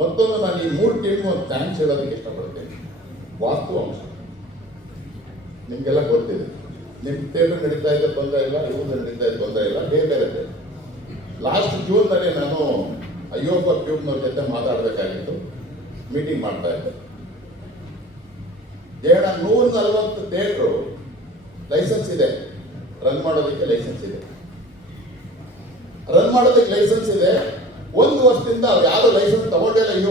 ಮತ್ತೊಂದು ನಾನು ಈ ಮೂರು ಟೀಮ್ಗೂ ಒಂದು ಥ್ಯಾಂಕ್ಸ್ ಹೇಳೋದಕ್ಕೆ ಇಷ್ಟಪಡ್ತೇನೆ. ವಾಸ್ತು ಅಂಶ. ನಿಮಗೆಲ್ಲ ಗೊತ್ತಿದೆ. ನಿಮ್ಮ ಥಿಯೇಟರ್ ನಡೀತಾ ಇದ್ದ ತೊಂದರೆ ಇಲ್ಲ, ಇವ್ರು ನಡೀತಾ ಇದ್ದ ತೊಂದರೆ ಇಲ್ಲ ಬೇರೆ ಬೇರೆ ಲಾಸ್ಟ್ ಜೂನ್ನಲ್ಲಿ ನಾನು ಅಯ್ಯೋ ಟ್ಯೂಬ್ನವ್ರ ಜೊತೆ ಮಾತಾಡಬೇಕಾಗಿತ್ತು. ಮೀಟಿಂಗ್ ಮಾಡ್ತಾ ಇದ್ದೆ. ಏಳ ನೂರ ನಲವತ್ತು ಥಿಯೇಟ್ರು ಲೈಸೆನ್ಸ್ ಇದೆ. ರನ್ ಮಾಡೋದಕ್ಕೆ ಲೈಸೆನ್ಸ್ ಇದೆ. ರನ್ ಮಾಡೋದಕ್ಕೆ ಲೈಸೆನ್ಸ್ ಇದೆ. ಒಂದು ವರ್ಷದಿಂದ ಅವ್ರು ಯಾರು ಲೈಸೆನ್ಸ್ ತಗೊಂಡಿಲ್ಲ ಈ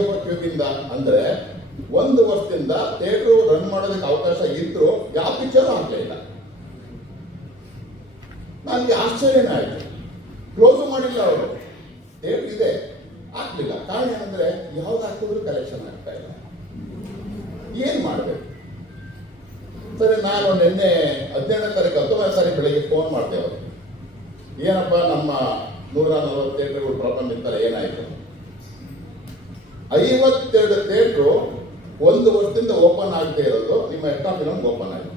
ಅಂದ್ರೆ ಒಂದು ವರ್ಷದಿಂದ ಥಿಯೇಟ್ರು ರನ್ ಮಾಡೋದಕ್ಕೆ ಅವಕಾಶ ಇದ್ರು ಯಾವ ಪಿಕ್ಚರ್ ಆಗ್ತಾ ಇಲ್ಲ. ನನಗೆ ಆಶ್ಚರ್ಯನೇ ಆಯ್ತು. ಕ್ಲೋಸ್ ಮಾಡಿಲ್ಲ ಅವರು. ಡೇಟ್ ಇದೆ. ಆಗ್ಲಿಲ್ಲ ಕಾರಣ ಏನಂದ್ರೆ ಯಾವ್ದು ಹಾಕಿದ್ರು ಕಲೆಕ್ಷನ್ ಆಗ್ತಾ ಇಲ್ಲ. ಏನ್ ಮಾಡಬೇಕು? ಸರಿ, ನಾನು ನಿನ್ನೆ ಹದಿನೇಳನೇ ತಾರೀಕು ಹತ್ತೊಂಬತ್ತನೇ ತಾರೀಕು ಬೆಳಗ್ಗೆ ಫೋನ್ ಮಾಡ್ತೇವೆ ಏನಪ್ಪ, ನಮ್ಮ ನೂರ ನಲವತ್ತು ಥಿಯೇಟರ್ಗಳು ಇರ್ತಾರೆ ಏನಾಯ್ತು? ಐವತ್ತೆರಡು ಥಿಯೇಟ್ರು ಒಂದು ವರ್ಷದಿಂದ ಓಪನ್ ಆಗದೆ ಇರೋದು, ನಿಮ್ಮ ಎಷ್ಟಾ ಫಿಲಮ್ ಓಪನ್ ಆಗಿದೆ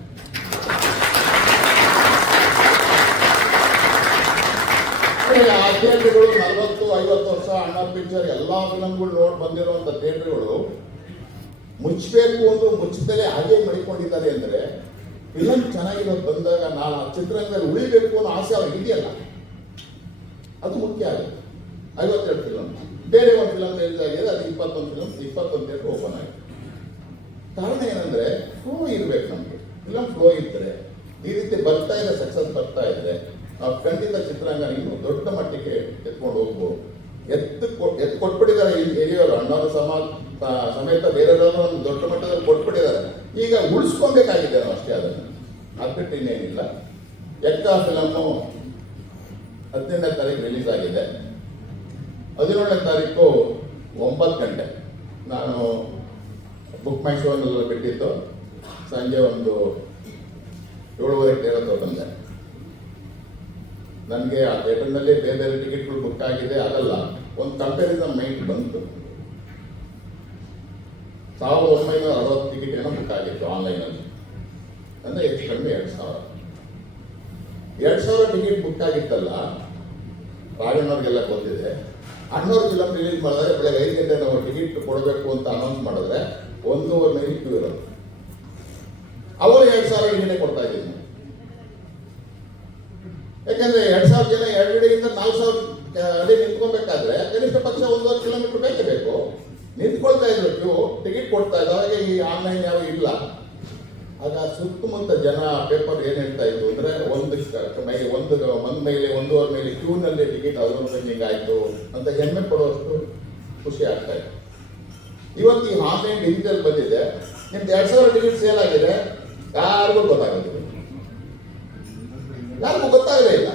ಆ ಥಿಯೇಟ್ರ್ಗಳು ನಲವತ್ತು, ಐವತ್ತು ವರ್ಷ ಅಣ್ಣ ಪಿಕ್ಚರ್ ಎಲ್ಲ ಫಿಲಮ್ಗಳು ನೋಡಿ ಬಂದಿರುವಂತ ಥಿಯೇಟ್ರ್ಗಳು ಮುಚ್ಚಬೇಕು ಅಂದ್ರೆ ಮುಚ್ಚದಲ್ಲೇ ಹಾಗೆ ಮಡಿಕೊಂಡಿದ್ದಾರೆ ಅಂದ್ರೆ ಫಿಲಮ್ ಚೆನ್ನಾಗಿರೋದು ಬಂದಾಗ ನಾನು ಆ ಚಿತ್ರರಂಗದಲ್ಲಿ ಉಳಿಬೇಕು ಅನ್ನೋ ಆಸೆ ಅವ್ರಿಗೆ ಇದೆಯಲ್ಲ. ಅದು ಮುಖ್ಯ ಆಗುತ್ತೆ ಐವತ್ತೆರಡು ಫಿಲಮ್ ಬೇರೆ ಒಂದು ಫಿಲಮ್ ರಿಲೀಸ್ ಆಗಿದೆ ಅದು ಇಪ್ಪತ್ತೊಂದು ಫಿಲಮ್ ಇಪ್ಪತ್ತೊಂದು ಥಿಯೇಟರ್ ಓಪನ್ ಆಗಿದೆ. ಕಾರಣ ಏನಂದ್ರೆ ಫ್ಲೋ ಇರಬೇಕು ನಮಗೆ. ಫಿಲಮ್ ಫ್ಲೋ ಇದ್ದರೆ ಈ ರೀತಿ ಬರ್ತಾ ಇದೆ ಸಕ್ಸಸ್ ಬರ್ತಾ ಇದ್ರೆ, ನಾವು ಖಂಡಿತ ಚಿತ್ರರಂಗ ಇನ್ನೂ ದೊಡ್ಡ ಮಟ್ಟಿಗೆ ಎತ್ಕೊಂಡು ಹೋಗ್ಬೋದು. ಎತ್ತು ಎತ್ತು ಕೊಟ್ಬಿಟ್ಟಿದ್ದಾರೆ ಇಲ್ಲಿ ಹಿರಿಯವರು ಅಣ್ಣವರು ಸಮ ಸಮೇತ ಬೇರೆಯವರು ಒಂದು ದೊಡ್ಡ ಮಟ್ಟದಲ್ಲಿ ಕೊಟ್ಬಿಟ್ಟಿದ್ದಾರೆ. ಈಗ ಉಳಿಸ್ಕೊಬೇಕಾಗಿದೆ ನಾವು ಅಷ್ಟೇ ಅದನ್ನು. ಅದ್ಬಿಟ್ಟು ಇನ್ನೇನಿಲ್ಲ. ಎಕ್ಕ ಫಿಲಮ್ಮು ಹದಿನೆಂಟನೇ ತಾರೀಕು ರಿಲೀಸ್ ಆಗಿದೆ. ಹದಿನೇಳನೇ ತಾರೀಕು ಒಂಬತ್ತು ಗಂಟೆ. ನಾನು ಬುಕ್ ಮೈ ಶೋನೆಲ್ಲ ಬಿಟ್ಟಿದ್ದು. ಸಂಜೆ ಒಂದು ಏಳುವರೆ ಕೇಳತ್ತೋ ಬಂದೆ. ನನಗೆ ಆ ಥಿಯೇಟರ್ನಲ್ಲಿ ಬೇರೆ ಬೇರೆ ಟಿಕೆಟ್ಗಳು ಬುಕ್ ಆಗಿದೆ. ಅದಲ್ಲ ಒಂದು ಕಂಪ್ಯಾರಿಸನ್ ಮೈಂಡ್ ಬಂತು. ಸಾವಿರದ ಒಂಬೈನೂರ ಅರವತ್ತು ಟಿಕೆಟ್ ಏನೋ ಬುಕ್ ಆಗಿತ್ತು ಆನ್ಲೈನಲ್ಲಿ ಅಂದರೆ ಹೆಚ್ಚು ಕಡಿಮೆ ಎರಡು ಸಾವಿರ. ಎರಡು ಸಾವಿರ ಟಿಕೆಟ್ ಬುಕ್ ಆಗಿತ್ತಲ್ಲ ರಾಜಣ್ಣವ್ರಿಗೆಲ್ಲ ಗೊತ್ತಿದೆ. ಅಣ್ಣವ್ರ ಫಿಲಮ್ ರಿಲೀಸ್ ಮಾಡಿದ್ರೆ ಬೆಳಗ್ಗೆ ಐದು ಗಂಟೆ ನಾವು ಟಿಕೆಟ್ ಕೊಡಬೇಕು ಅಂತ ಅನೌನ್ಸ್ ಮಾಡಿದ್ರೆ ಒಂದೂವರೆ ನೈಟ್ ಇರೋದು. ಅವರು ಎರಡು ಸಾವಿರ ಟಿಕೆಟೇ ಕೊಡ್ತಾ ಇದ್ದೀನಿ. ಯಾಕಂದ್ರೆ ಎರಡು ಸಾವಿರ ಜನ ಎರಡು ಕಡೆಯಿಂದ ನಾಲ್ಕು ಸಾವಿರ ಅಡಿ ನಿಂತ್ಕೊಬೇಕಾದ್ರೆ ಕನಿಷ್ಠ ಪಕ್ಷ ಒಂದೂವರೆ ಕಿಲೋಮೀಟರ್ ಬೇಕೇ ಬೇಕು ನಿಂತ್ಕೊಳ್ತಾ ಇದ್ರು ಟಿಕೆಟ್ ಕೊಡ್ತಾ ಇದ್ದ ಅವಾಗ ಈ ಆನ್ಲೈನ್ ಯಾವ ಇಲ್ಲ. ಆಗ ಸುತ್ತಮುತ್ತ ಜನ ಪೇಪರ್ ಏನ್ ಹೇಳ್ತಾ ಇತ್ತು ಅಂದ್ರೆ ಒಂದು ಮೇಲೆ ಒಂದು ಒಂದು ಮೇಲೆ ಒಂದೂವರೆ ಮೇಲೆ ಕ್ಯೂನಲ್ಲಿ ಟಿಕೆಟ್ ಅವಲಂಬನೆ ಆಯ್ತು ಅಂತ ಹೆಮ್ಮೆ ಪಡುವಷ್ಟು ಖುಷಿ ಆಗ್ತಾ ಇತ್ತು. ಇವತ್ತು ಈ ಆನ್ಲೈನ್ ಡಿಜಿಟಲ್ ಬಂದಿದೆ. ನಿಮ್ದು ಎರಡ್ ಸಾವಿರ ಟಿಕೆಟ್ ಸೇಲ್ ಆಗಿದೆ. ಯಾರಿಗೂ ಗೊತ್ತಾಗುತ್ತೆ ಯಾರಿಗೂ ಗೊತ್ತಾಗಲೇ ಇಲ್ಲ.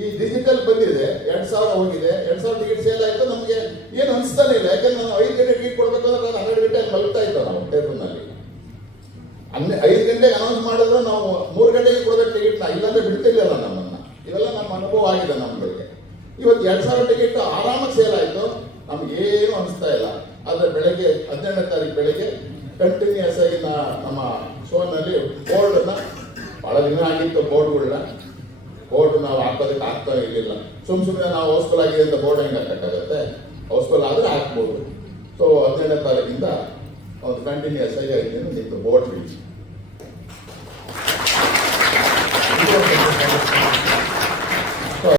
ಈ ಡಿಜಿಟಲ್ ಬಂದಿದೆ, ಎರಡ್ ಸಾವಿರ ಹೋಗಿದೆ. ಎರಡ್ ಸಾವಿರ ಟಿಕೆಟ್ ಸೇಲ್ ಆಯ್ತು ನಮಗೆ ಏನು ಅನಿಸ್ತಾನೆ ಇಲ್ಲ ಯಾಕಂದ್ರೆ ನಾವು ಐದು ಗಂಟೆ ಟಿಕೆಟ್ ಕೊಡ್ಬೇಕು ಅಂದ್ರೆ ನಾನು ಹನ್ನೆರಡು ಗಂಟೆ ಮಲಗ್ತಾ ಇದ್ದ ನಾವು ಥಿಯೇಟರ್ನಲ್ಲಿ ಹನ್ನೆ, ಐದು ಗಂಟೆಗೆ ಅನೌನ್ಸ್ ಮಾಡಿದ್ರೆ ನಾವು ಮೂರು ಗಂಟೆಗೆ ಕೊಡೋದಕ್ಕೆ ಟಿಕೆಟ್ ಇಲ್ಲಾಂದ್ರೆ ಬಿಡ್ತಿರ್ಲಿಲ್ಲ ನಮ್ಮನ್ನ. ಇವೆಲ್ಲ ನಮ್ಮ ಅನುಭವ ಆಗಿದೆ ನಮ್ಮಗಳಿಗೆ ಇವತ್ತು ಎರಡ್ ಸಾವಿರ ಟಿಕೆಟ್ ಆರಾಮಾಗಿ ಸೇಲ್ ಆಯ್ತು. ನಮ್ಗೆ ಏನು ಅನಿಸ್ತಾ ಇಲ್ಲ. ಆದರೆ ಬೆಳಗ್ಗೆ ಹದಿನೆಂಟನೇ ತಾರೀಕು ಬೆಳಗ್ಗೆ ಕಂಟಿನ್ಯೂಸ್ ಆಗಿ ನಮ್ಮ ಶೋನಲ್ಲಿ ಬೋರ್ಡನ್ನ ಬಹಳ ದಿನ ಆಗಿತ್ತು ಬೋರ್ಡ್ಗಳನ್ನ ಬೋರ್ಡ್ ನಾವು ಹಾಕೋದಕ್ಕೆ ಆಗ್ತಾ ಇರಲಿಲ್ಲ. ಸುಮ್ ಸುಮ್ಮನೆ ನಾವು ಹೌಸ್ಫುಲ್ ಆಗಿದೆ ಅಂತ ಬೋರ್ಡ್ ಹೆಂಗೆ ಕಟ್ಟಾಗುತ್ತೆ ಹೌಸ್ಫುಲ್ ಆದ್ರೆ ಹಾಕ್ಬೋದು. ಸೊ ಹದಿನೆಂಟನೇ ತಾರೀಕಿಂದ of the family as I you know, make the board reach.